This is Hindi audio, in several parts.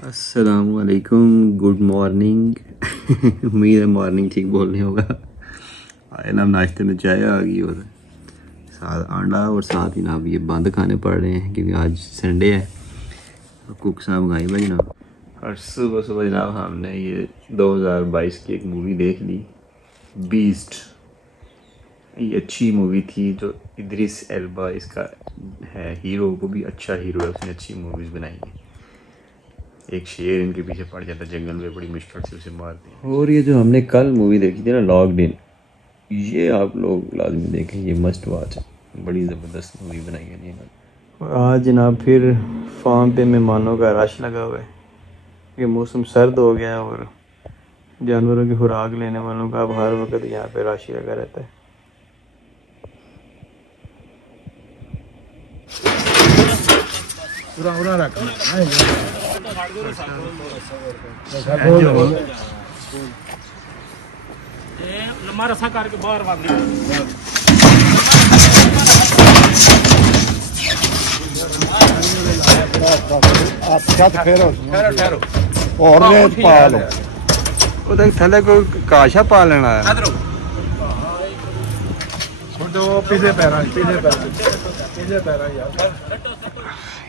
अस्सलामुअलैकुम, गुड मॉर्निंग। उम्मीद है मॉर्निंग ठीक बोलने होगा। आए ना, नाश्ते में चाय आ गई और साथ अंडा और साथ ही ना अब ये बंद खाने पड़ रहे हैं क्योंकि आज संडे है। कुक साहब गए भाई जनाब, और सुबह सुबह जनाब हमने ये 2022 की एक मूवी देख ली, बीस्ट। ये अच्छी मूवी थी। जो इद्रिस एल्बा इसका है हीरो, वो भी अच्छा हीरो है, उसने अच्छी मूवीज़ बनाई है। एक शेर इनके पीछे पड़ जाता है जंगल में, बड़ी मुश्किल से उसे मारते हैं। और ये जो हमने कल मूवी देखी थी ना, लॉक्ड इन, ये आप लोग लाजमी देखें, ये मस्ट वॉच है। बड़ी ज़बरदस्त मूवी बनाई है इन्होंने। आज जनाब फिर फार्म पे मेहमानों का रश लगा हुआ है। ये मौसम सर्द हो गया है और जानवरों की खुराक लेने वालों का अब हर वक्त यहाँ पे रश लगा रहता है। लम्बा रसा करके बाहर बांध आप छत फेरो और रेत पालो उधर थले को काशा पा लेना है। पीछे पैरा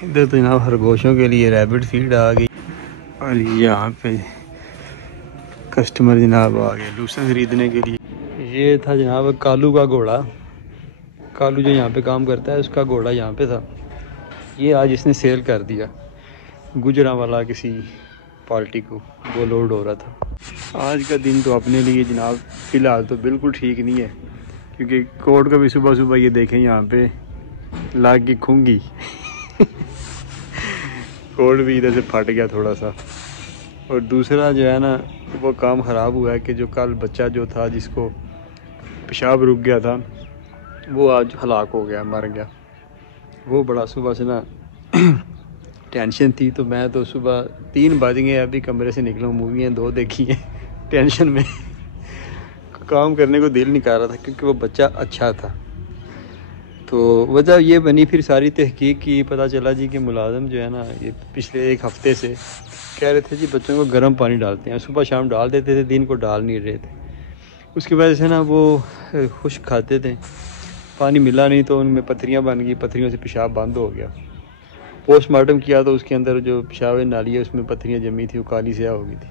इधर तो जनाब खरगोशों के लिए रैबिट फीड आ गई और यहाँ पे कस्टमर जनाब आ गए लूसन खरीदने के लिए। ये था जनाब कालू का घोड़ा। कालू जो यहाँ पे काम करता है उसका घोड़ा यहाँ पे था। ये आज इसने सेल कर दिया। गुजरांवाला किसी पार्टी को वो लोड हो रहा था। आज का दिन तो अपने लिए जनाब फ़िलहाल तो बिल्कुल ठीक नहीं है क्योंकि कोर्ट का भी सुबह सुबह ये देखें यहाँ पे लाग की खूंगी। कोर्ट भी इधर से फट गया थोड़ा सा। और दूसरा जो है ना, वो काम ख़राब हुआ है कि जो कल बच्चा जो था जिसको पेशाब रुक गया था, वो आज हलाक हो गया, मर गया। वो बड़ा सुबह से ना टेंशन थी। तो मैं तो सुबह 3 बज गए अभी कमरे से निकला हूँ, मूवियाँ 2 देखी हैं। टेंशन में काम करने को दिल नहीं कर रहा था क्योंकि वो बच्चा अच्छा था। तो वजह ये बनी फिर सारी तहकीक की, पता चला जी कि मुलाजम जो है ना, ये पिछले 1 हफ़्ते से कह रहे थे जी बच्चों को गर्म पानी डालते हैं, सुबह शाम डाल देते थे, दिन को डाल नहीं रहे थे। उसकी वजह से ना वो खुश्क खाते थे, पानी मिला नहीं तो उनमें पथरियाँ बन गई, पथरियों से पेशाब बंद हो गया। पोस्टमार्टम किया तो उसके अंदर जो पेशाब नाली है उसमें पथरियाँ जमी थी, वो काली स्याह हो गई थी।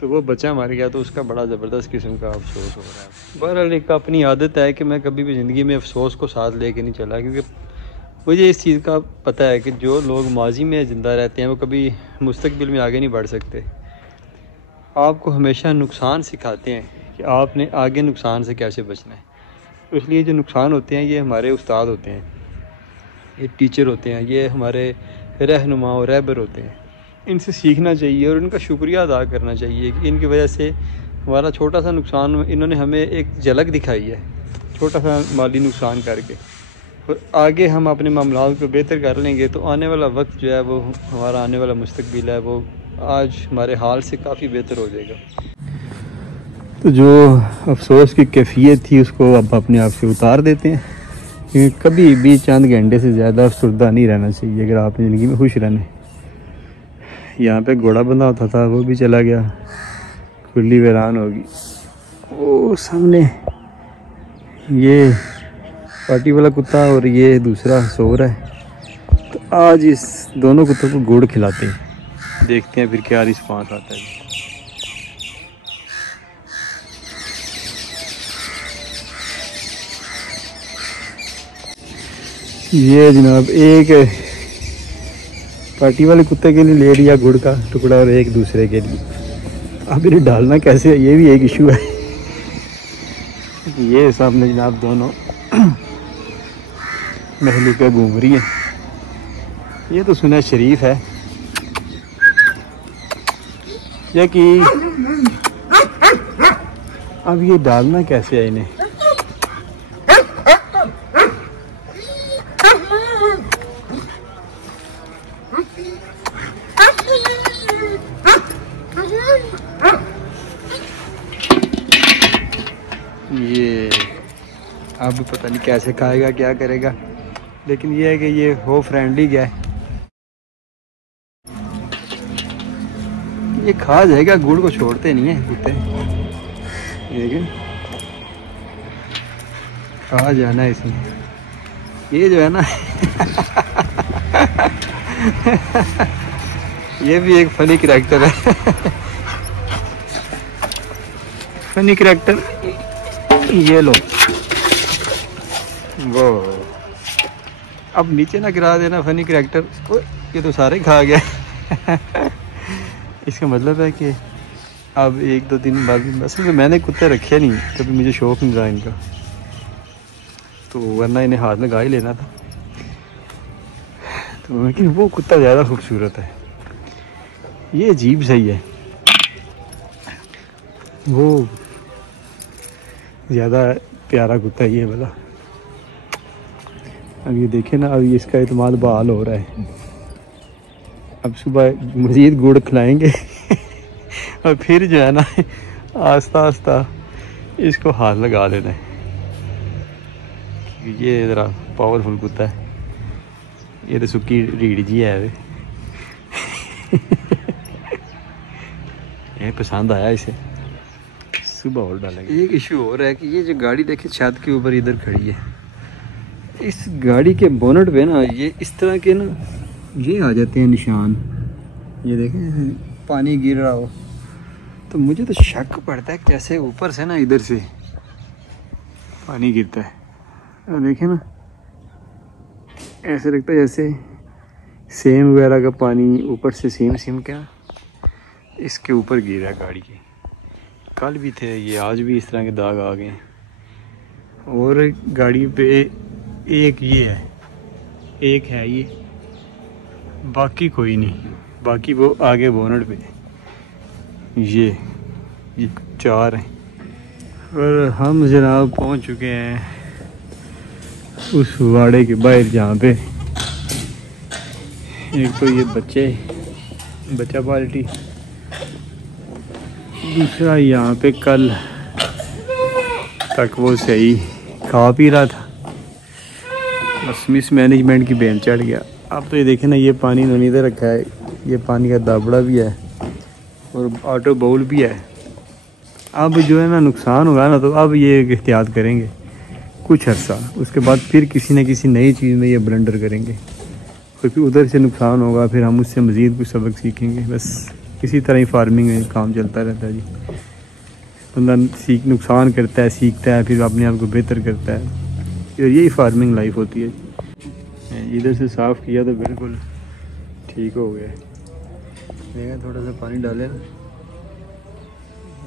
तो वो बच्चा मर गया, तो उसका बड़ा ज़बरदस्त किस्म का अफसोस हो रहा है। बहरहाल एक अपनी आदत है कि मैं कभी भी ज़िंदगी में अफसोस को साथ लेके नहीं चला, क्योंकि मुझे इस चीज़ का पता है कि जो लोग माजी में ज़िंदा रहते हैं वो कभी मुस्तकबिल में आगे नहीं बढ़ सकते। आपको हमेशा नुकसान सिखाते हैं कि आपने आगे नुकसान से कैसे बचना है। तो इसलिए जो नुकसान होते हैं ये हमारे उस्ताद होते हैं, ये टीचर होते हैं, ये हमारे रहनुमा और रहबर होते हैं। इनसे सीखना चाहिए और इनका शुक्रिया अदा करना चाहिए कि इनकी वजह से हमारा छोटा सा नुकसान, इन्होंने हमें एक झलक दिखाई है छोटा सा माली नुकसान करके। और आगे हम अपने मामलात को बेहतर कर लेंगे तो आने वाला वक्त जो है वो हमारा आने वाला मुस्तकबिल है वो आज हमारे हाल से काफ़ी बेहतर हो जाएगा। तो जो अफसोस की कैफियत थी उसको अब अपने आप से उतार देते हैं, क्योंकि कभी भी चंद घंटे से ज़्यादा अफसरदा नहीं रहना चाहिए अगर आपने ज़िंदगी में खुश रहना है। यहाँ पे घोड़ा बंधा होता था, वो भी चला गया, खुली वीरान होगी। वो सामने ये पार्टी वाला कुत्ता और ये दूसरा सो रहा है। तो आज इस दोनों कुत्तों को गुड़ खिलाते हैं, देखते हैं फिर क्या रिस्पांस आता है। ये जनाब एक पार्टी वाले कुत्ते के लिए ले लिया गुड़ का टुकड़ा और एक दूसरे के लिए। अब इन्हें डालना कैसे है ये भी एक इशू है। ये सामने जनाब दोनों महली का घूम रही है। ये तो सुना शरीफ है या कि अब ये डालना कैसे है इन्हें। ये अब पता नहीं कैसे खाएगा, क्या करेगा, लेकिन ये है कि ये हो फ्रेंडली गया है। ये खा जाएगा, गुड़ को छोड़ते नहीं है कुत्ते। ये देखिए खा जाना है इसने। ये जो है ना ये भी एक फनी कैरेक्टर है। फनी कैरेक्टर ये लो, वो अब नीचे ना गिरा देना फनी कैरेक्टर। ये तो सारे खा गया। इसका मतलब है कि अब 1-2 दिन बाद, असल में मैंने कुत्ते रखे नहीं कभी, मुझे शौक नहीं रहा इनका, तो वरना इन्हें हाथ में गा ही लेना था। तो लेकिन वो कुत्ता ज़्यादा खूबसूरत है, ये अजीब सही है, वो ज़्यादा प्यारा कुत्ता ही है वाला। अब ये देखे ना, अब इसका इत्माद बहाल हो रहा है। अब सुबह मज़ीद गुड़ खिलाएंगे और फिर जो है ना आस्ता आस्ता इसको हाथ लगा लेना है। ये ज़रा पावरफुल कुत्ता है, ये तो सुक्की रीढ़ जी है। ये पसंद आया इसे, सुबह और डालेंगे। एक इशू हो रहा है कि ये जो गाड़ी देखे छत के ऊपर इधर खड़ी है, इस गाड़ी के बोनट पे ना ये इस तरह के ना ये आ जाते हैं निशान। ये देखें पानी गिर रहा हो तो मुझे तो शक पड़ता है कैसे ऊपर से ना इधर से पानी गिरता है। और देखें ना ऐसे लगता है जैसे सेम वगैरह का पानी ऊपर से सेम क्या इसके ऊपर गिर रहा है गाड़ी के। कल भी थे ये, आज भी इस तरह के दाग आ गए। और गाड़ी पे एक ये है, एक है ये, बाकी कोई नहीं, बाकी वो आगे बोनट पे ये 4 हैं। और हम जनाब पहुंच चुके हैं उस वाड़े के बाहर जहाँ पे एक तो ये बच्चा पार्टी, दूसरा यहाँ पे कल तक वो सही खा पी रहा था, बस मिस मैनेजमेंट की बेन चढ़ गया। अब तो ये देखें ना, ये पानी इन्होंने इधर रखा है, ये पानी का दाबड़ा भी है और ऑटो बाउल भी है। अब जो है ना नुकसान होगा ना, तो अब ये एहतियात करेंगे कुछ अर्सा, उसके बाद फिर किसी न किसी नई चीज़ में ये ब्लंडर करेंगे, क्योंकि उधर से नुकसान होगा, फिर हम उससे मज़ीद कुछ सबक सीखेंगे। बस इसी तरह ही फार्मिंग में काम चलता रहता है जी। बंदा नुकसान करता है, सीखता है, फिर अपने आप को बेहतर करता है, और यही फार्मिंग लाइफ होती है। इधर से साफ़ किया तो बिल्कुल ठीक हो गया। देखा थोड़ा सा पानी डाले ना,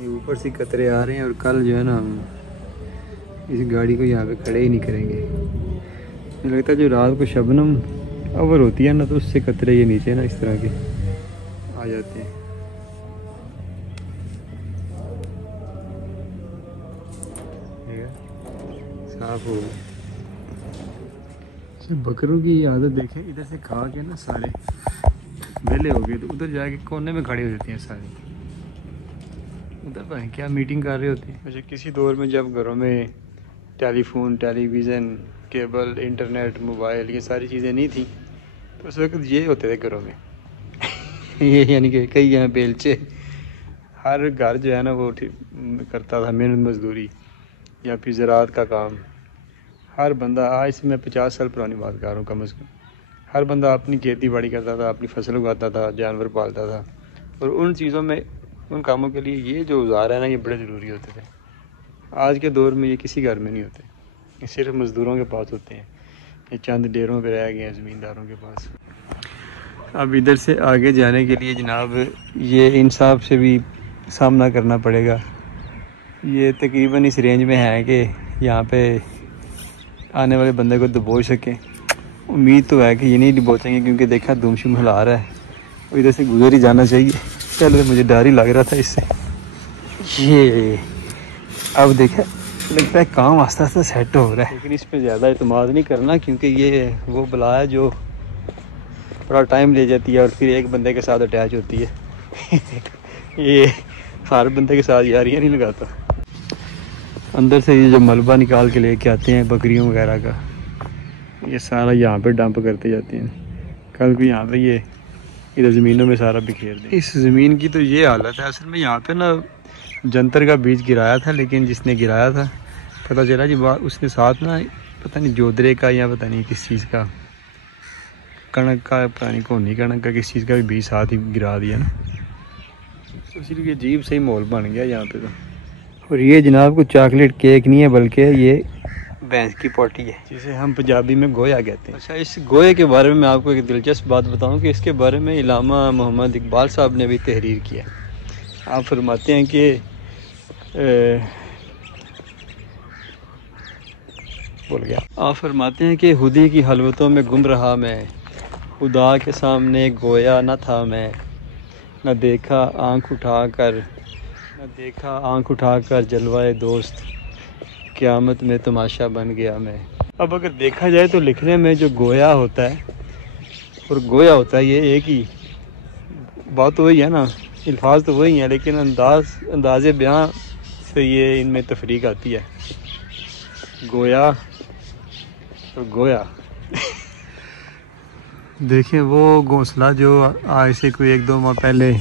ये ऊपर से कतरे आ रहे हैं। और कल जो है ना हम इस गाड़ी को यहाँ पे खड़े ही नहीं करेंगे। मुझे लगता है जो रात को शबनम अवर होती है ना, तो उससे कतरे ये नीचे ना इस तरह के आ जाते हैं। साफ हो गया। बकरों की आदत देखें, इधर से खा के ना सारे वेले हो गए, तो उधर जाके कोने में खड़ी हो जाती हैं सारी। उधर पर क्या मीटिंग कर रही होती है। अच्छा, किसी दौर में जब घरों में telephone, television, cable, internet, mobile, ये सारी चीज़ें नहीं थी, तो उस वक्त ये होते थे घरों में। ये यानी कि कई यहाँ बेलचे, हर घर जो है ना वो करता था मेहनत मजदूरी या फिर ज़राअत का काम। हर बंदा, आज से मैं 50 साल पुरानी बात कर रहा हूँ कम से कम, हर बंदा अपनी खेती बाड़ी करता था, अपनी फसल उगाता था, जानवर पालता था। और उन चीज़ों में, उन कामों के लिए ये जो औजार है ना, ये बड़े ज़रूरी होते थे। आज के दौर में ये किसी घर में नहीं होते, ये सिर्फ मज़दूरों के पास होते हैं, ये चंद डेरों पे रह गए हैं ज़मींदारों के पास। अब इधर से आगे जाने के लिए जनाब ये इंसाफ से भी सामना करना पड़ेगा। ये तकरीबन इस रेंज में है कि यहाँ पे आने वाले बंदे को दबोच सकें। उम्मीद तो है कि ये नहीं दबोचेंगे, क्योंकि देखा दुमशुम हिला रहा है, और इधर से गुजर ही जाना चाहिए। चलो, मुझे डर ही लग रहा था इससे। ये अब देखा, लगता है काम आस्ते आस्ते सेट हो रहा है, लेकिन इस पर ज़्यादा एतमाद नहीं करना, क्योंकि ये वो बला है जो थोड़ा टाइम ले जाती है और फिर एक बंदे के साथ अटैच होती है। ये हर बंदे के साथ यारियाँ नहीं लगाता। अंदर से ये जो मलबा निकाल के लेके आते हैं बकरियों वगैरह का, ये सारा यहाँ पे डंप करते जाते हैं। कल भी यहाँ पे ये इधर ज़मीनों में सारा बिखेर दें। इस ज़मीन की तो ये हालत है। असल में यहाँ पे ना जंतर का बीज गिराया था, लेकिन जिसने गिराया था पता चला जी उसने साथ ना पता नहीं जोदरे का या पता नहीं किस चीज़ का, कणक का, पता नहीं कौनी कणक का, किस चीज़ का भी बीज साथ ही गिरा दिया ना। तो इसलिए अजीब सही माहौल बन गया यहाँ पे तो। और ये जनाब को चॉकलेट केक नहीं है बल्कि ये भैंस की पोटी है, जिसे हम पंजाबी में गोया कहते हैं। अच्छा, इस गोये के बारे में मैं आपको एक दिलचस्प बात बताऊं कि इसके बारे में इलामा मोहम्मद इकबाल साहब ने भी तहरीर किया। आप फरमाते हैं कि बोल गया, आप फरमाते हैं कि खुदी की हलवतों में गुम रहा मैं, खुदा के सामने गोया न था मैं, न देखा आँख उठाकर जलवाए दोस्त, क़यामत में तमाशा बन गया मैं। अब अगर देखा जाए तो लिखने में जो गोया होता है और गोया होता है ये एक ही बात वही है ना, अल्फाज तो वही हैं, लेकिन अंदाज़े बयां से ये इनमें तफरीक आती है। गोया और गोया देखें वो घोंसला जो आज से कोई 1-2 माह पहले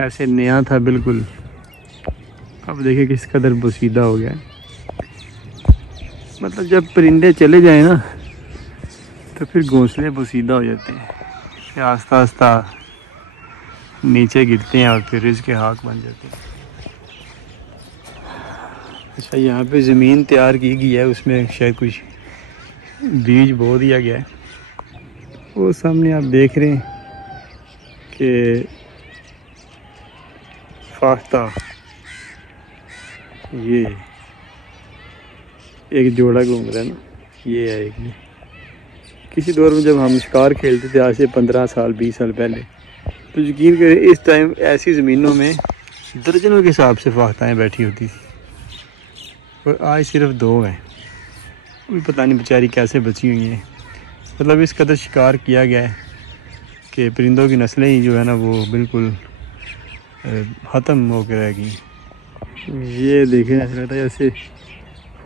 ऐसे नया था बिल्कुल, अब देखिए किस कदर बोसीदा हो गया। मतलब जब परिंदे चले जाए ना तो फिर घोंसले बोसीदा हो जाते हैं, फिर आस्ता आस्ता नीचे गिरते हैं और फिर इसके हाथ बन जाते हैं। अच्छा, यहाँ पे ज़मीन तैयार की गई है, उसमें शायद कुछ बीज बो दिया गया है। वो सामने आप देख रहे हैं कि फाख्ता, ये एक जोड़ा घूम रहा है ना, ये है एक। ये किसी दौर में जब हम शिकार खेलते थे आज से 15 साल 20 साल पहले, तो यकीन करें इस टाइम ऐसी ज़मीनों में दर्जनों के हिसाब से फाख्ताएँ बैठी होती थी, और आज सिर्फ 2 हैं। कोई पता नहीं बेचारी कैसे बची हुई हैं। मतलब इस कदर शिकार किया गया है कि परिंदों की नस्लें ही जो है ना वो बिल्कुल ख़त्म हो के रह गई। ये देखें ऐसा लगता है जैसे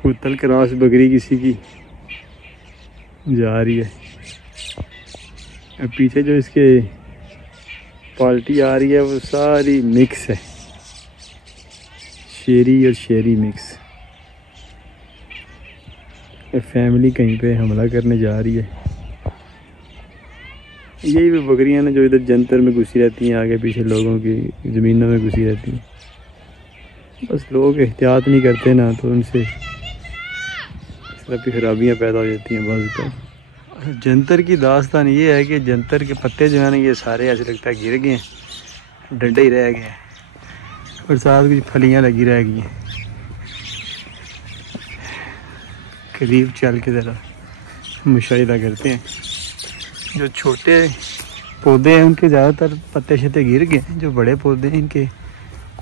खुतल क्रॉस बकरी किसी की जा रही है। अब पीछे जो इसके पार्टी आ रही है वो सारी मिक्स है, शेरी और शेरी मिक्स। फैमिली कहीं पे हमला करने जा रही है। यही वो बकरियां ना जो इधर जंतर में घुसी रहती हैं, आगे पीछे लोगों की ज़मीनों में घुसी रहती हैं। बस लोग एहतियात नहीं करते ना, तो उनसे इस तरह की खराबियाँ पैदा हो जाती हैं बाज़ का। जंतर की दास्तान ये है कि जंतर के पत्ते जो है ना ये सारे ऐसे लगता है गिर गए हैं, डंडे ही रह गए हैं, और साथ कुछ फलियाँ लगी रह गई हैं। करीब चल के ज़रा मुशाहिदा करते हैं। जो छोटे पौधे हैं उनके ज़्यादातर पत्ते शत्ते गिर गए हैं, जो बड़े पौधे हैं इनके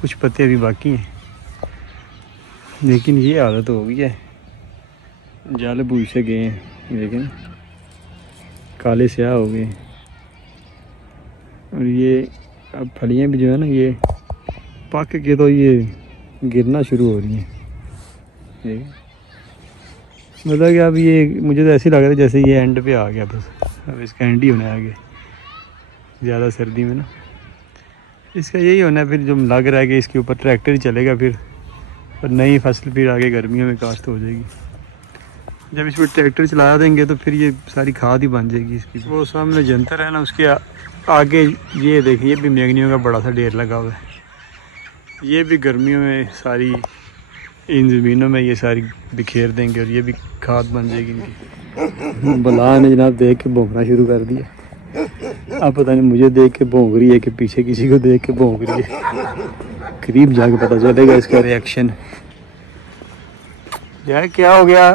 कुछ पत्ते अभी बाकी हैं। लेकिन ये हालत हो गई है, जल बूझ से गए हैं, लेकिन काले स्याह हो गए। और ये अब फलियाँ भी जो है ना ये पक के तो ये गिरना शुरू हो रही हैं। मतलब कि अब ये मुझे तो ऐसे लग रहा है जैसे ये एंड पे आ गया, बस अब इसका एंड ही होना है आगे। ज़्यादा सर्दी में ना इसका यही होना है, फिर जो लग रहा है कि इसके ऊपर ट्रैक्टर ही चलेगा फिर, और नई फसल फिर आगे गर्मियों में काश्त हो जाएगी। जब इस पर ट्रैक्टर चला देंगे तो फिर ये सारी खाद ही बन जाएगी इसकी। वो सामने जंतर है ना, उसके आगे ये देखिए ये भी मैंगनियों का बड़ा सा ढेर लगा हुआ है। ये भी गर्मियों में सारी इन ज़मीनों में ये सारी बिखेर देंगे और ये भी खाद बन जाएगी इनकी। बला ने जनाब देख के भौंकना शुरू कर दिया। अब पता नहीं मुझे देख के भौंक रही है कि पीछे किसी को देख के भौंक रही है। करीब जाके पता चलेगा इसका रिएक्शन। यार क्या हो गया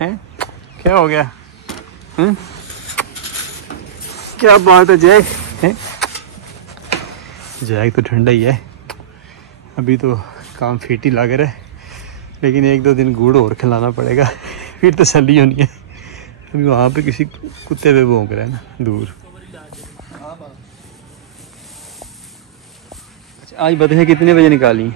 है, क्या हो गया है? क्या बात है जैक है? जैक तो ठंडा ही है, अभी तो काम फिट ही लग रहा है, लेकिन 1-2 दिन गुड़ और खिलाना पड़ेगा फिर तसल्ली होनी है। अभी वहाँ पे किसी कुत्ते पे भौंक रहा है ना दूर। अच्छा, आज बताइए कितने बजे निकाली?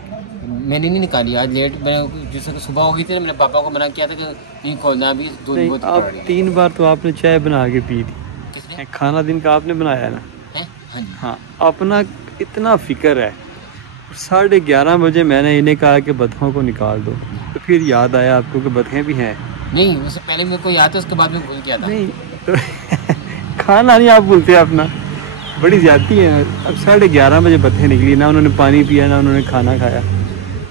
मैंने नहीं निकाली आज, लेट। मैं जैसे सुबह हो गई थी ना, मैंने पापा को मना किया था कि नहीं खोलना अभी। 2 आप 3 बार तो आपने चाय बना के पी थी। खाना दिन का आपने बनाया है ना? है हाँ जी। हाँ, अपना इतना फिक्र है। 11:30 बजे मैंने इन्हें कहा कि बतखों को निकाल दो, तो फिर याद आया आपको कि बतखें भी हैं। नहीं उससे पहले मेरे को याद था, उसके बाद में भूल गया था। नहीं तो खाना नहीं आप भूलते अपना, बड़ी ज्यादती है। अब 11:30 बजे बतखें निकली, ना उन्होंने पानी पिया ना उन्होंने खाना खाया।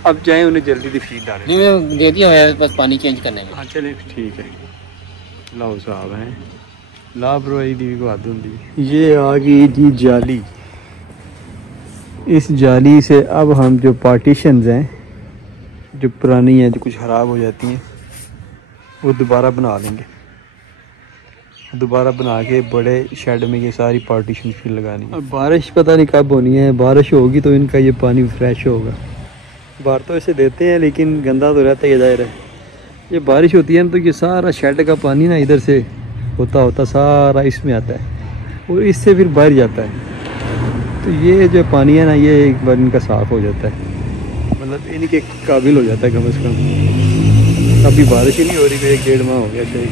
अब जाए उन्हें जल्दी से फीड डालें। नहीं मैं दे दिया है, बस पानी चेंज करने में। हाँ चलिए ठीक है। लाओ साहब हैं लापरवाही दी को हाथ होंगी। ये आ गई जी जाली। इस जाली से अब हम जो पार्टीशंस हैं जो पुरानी हैं, जो कुछ ख़राब हो जाती हैं, वो दोबारा बना लेंगे। दोबारा बना के बड़े शेड में ये सारी पार्टीशन फिर लगानी है। अब बारिश पता नहीं कब होनी है, बारिश होगी तो इनका ये पानी फ्रेश होगा। बाहर तो ऐसे देते हैं लेकिन गंदा तो रहता ही ज़ाहिर है। ये बारिश होती है ना तो ये सारा शेड का पानी ना इधर से होता सारा इसमें आता है और इससे फिर बाहर जाता है। तो ये जो पानी है ना ये एक बार इनका साफ़ हो जाता है, मतलब इनके काबिल हो जाता है कम से कम। अभी बारिश ही नहीं हो रही, 1-1.5 माह हो गया शायद।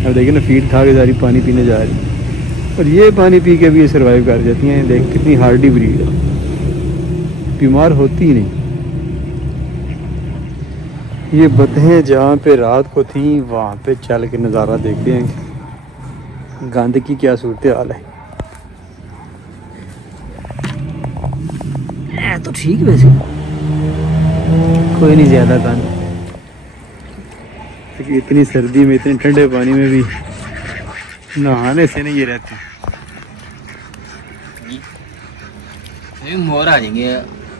अब देखिए ना फीड खा के सारी पानी पीने जा रही है और ये पानी पी के भी ये सर्वाइव कर जाती हैं। देख कितनी हार्डी ब्रीड है, बीमार होती ही नहीं। ये बतखें जहाँ पे रात को थी वहाँ पे चल के नज़ारा देखते हैं गंद की क्या सूरत हाल है। तो ठीक वैसे कोई नहीं ज़्यादा गंद, क्योंकि इतनी सर्दी में इतने ठंडे पानी में भी नहाने से नहीं ये रहते। मोर आ जाएंगे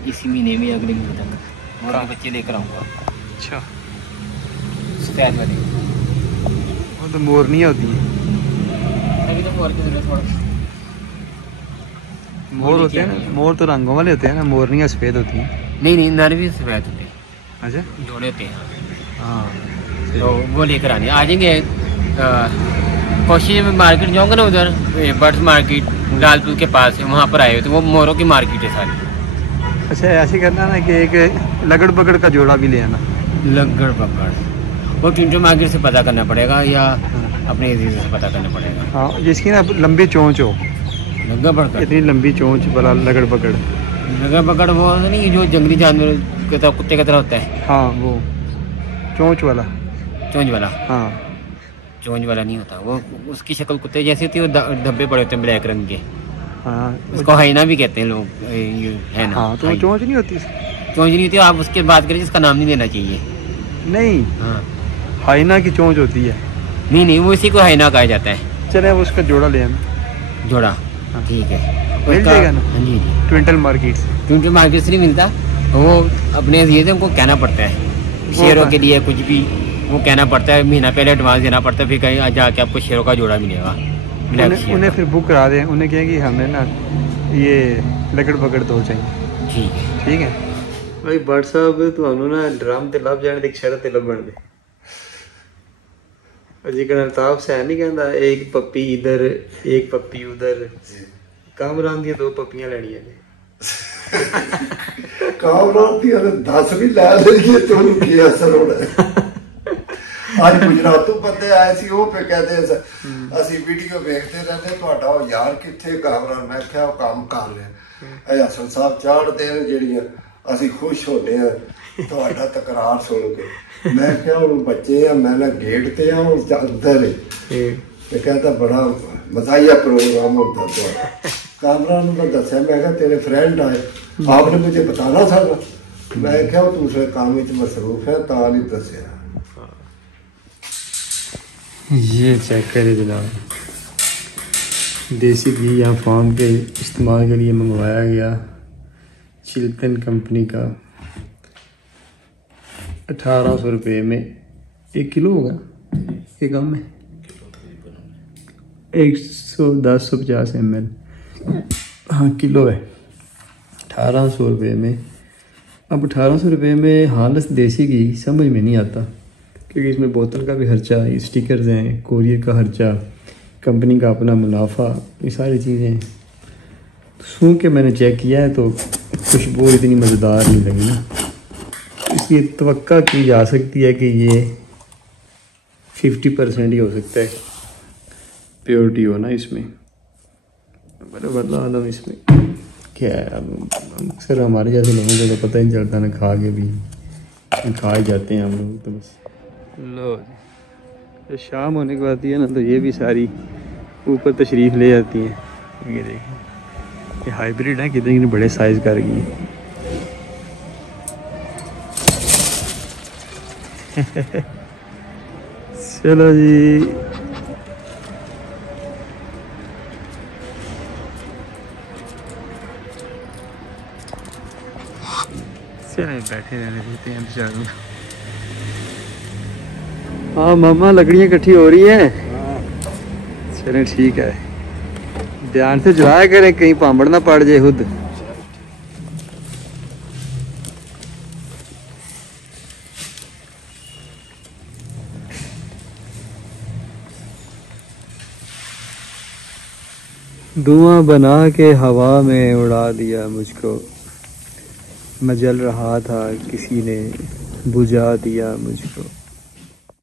इसी महीने में, अगले महीने तक मोर के बच्चे लेकर आऊँगा। अच्छा, सफेद वाले वो तो मोर नहीं होती है। अभी तो मोर के थोड़ा मोर होते हैं ना, मोर तो रंगों वाले होते हैं ना, मोरनियाँ सफ़ेद होती हैं। नहीं नर भी सफेद होते हैं। अच्छा, जोड़े होते हैं हाँ तो वो लेकर आने आ जाएंगे। कोशिश में मार्केट जाऊँगा ना, उधर बर्ड्स मार्केट लालपुर के पास है, वहाँ पर आए हुए तो वो मोरों की मार्केट है सारी। अच्छा ऐसे करना ना कि एक लगड़ बगड़ का जोड़ा भी ले आना। लगड़ पकड़ वो टिंटो मार्केट से पता करना पड़ेगा या अपने एरिया से पता करना पड़ेगा। हाँ, जिसकी ना लंबी चोंच हो, लगड़ पकड़ इतनी लंबी चोंच वाला लगड़ बगड़। लगड़ पकड़ वो नहीं जो जंगली जानवर की तरह कुत्ते की तरह होता है। हाँ वो चोंच वाला। चोंच वाला? हाँ चोंच वाला नहीं होता वो, उसकी शक्ल कुत्ते जैसी होती है, वो धब्बे पड़े होते हैं ब्लैक रंग के। हाँ उसको हाइना भी कहते हैं लोग, ये है ना। हाँ तो वो चोंच नहीं होती। चोंच नहीं होती, आप उसकी बात करें जिसका नाम नहीं लेना चाहिए। नहीं, हाँ हाइना की चोंच होती है। नहीं वो इसी को हाइना कहा जाता है। चले अब उसका जोड़ा ले आना। जोड़ा हाँ। ठीक है, मिल जाएगा ना? हाँ जी ट्विंटल मार्केट से। ट्विंटल मार्केट से नहीं मिलता, वो अपने ये से उनको कहना पड़ता है। शेरों के लिए कुछ भी वो कहना पड़ता है, महीना पहले एडवांस देना पड़ता है, फिर कहीं जाके आपको शेरों का जोड़ा मिलेगा। उन्हें फिर बुक करा दें, उन्हें कहें कि हमें ना ये लगड़ बगड़ दो चाहिए। ठीक है भाई। बट साहब ਤੁਹਾਨੂੰ ਨਾ ਡਰਮ ਤੇ ਲੱਭ ਜਾਣ ਦੀ ਸ਼ਰਤ ਤੇ ਲੱਭਣ ਦੇ। अजीकन अल्ताफ से नहीं कहता एक पप्पी इधर एक पप्पी उधर, कामरान दी 2 पप्पियां लेनियां ने। कामरान दी 10 भी ले लेंगे तो की असर होना है। आज गुजरातों बंदे आए सी, वो पे कहते असि वीडियो देखते रहते ਤੁਹਾਡਾ यार किथे कामरान। मैं क्या काम कर लिया हसन साहब चाढ़ते हैं ਜਿਹੜੀਆਂ ਅਸੀਂ खुश होते हैं ਤੁਹਾਡਾ तकरार सुन के। मैं क्या बच्चे आ, मैं ना गेट ते आ और अंदर है कहता बड़ा मजाया प्रोग्राम होता तो कामरान ने दसिया। मैं क्या तेरे फ्रेंड आए, आपने मुझे बताना था। मैं क्या दूसरे काम में मसरूफ है ता नहीं दसिया। ये चेक करे जनाब, देसी घी यहाँ फार्म के इस्तेमाल के लिए मंगवाया गया चिल्टन कंपनी का। 1800 रुपये में 1 किलो होगा, ये कम है 110-150 ml। हाँ किलो है 1800 रुपये में। अब 1800 रुपये में हालत देसी घी समझ में नहीं आता, क्योंकि इसमें बोतल का भी खर्चा, स्टिकर्स हैं, कोरियर का खर्चा, कंपनी का अपना मुनाफा, ये सारी चीज़ें सूंघ के मैंने चेक किया है तो खुशबू इतनी मज़ेदार नहीं लगी ना। इसलिए तवक्का की जा सकती है कि ये 50% ही हो सकता है। प्योरिटी हो ना इसमें, मतलब इसमें क्या है। अब अक्सर हमारे जैसे लोगों को तो पता ही नहीं चलता ना, खा के भी खा ही जाते हैं हम लोग तो बस। लो तो शाम होने के बाद है ना, तो ये भी सारी ऊपर तशरीफ़ ले जाती हैं। ये देखें, ये हाइब्रिड है, कितने बड़े साइज़ कर गई है। चलो जी, चले बैठे रहने देते हैं बेचारों। हाँ मामा, लकड़ियाँ इकट्ठी हो रही हैं। चलें ठीक है, ध्यान से चलाया करें, कहीं पांबड़ ना पड़ जाए खुद। धुआं बना के हवा में उड़ा दिया मुझको, मैं जल रहा था किसी ने बुझा दिया मुझको।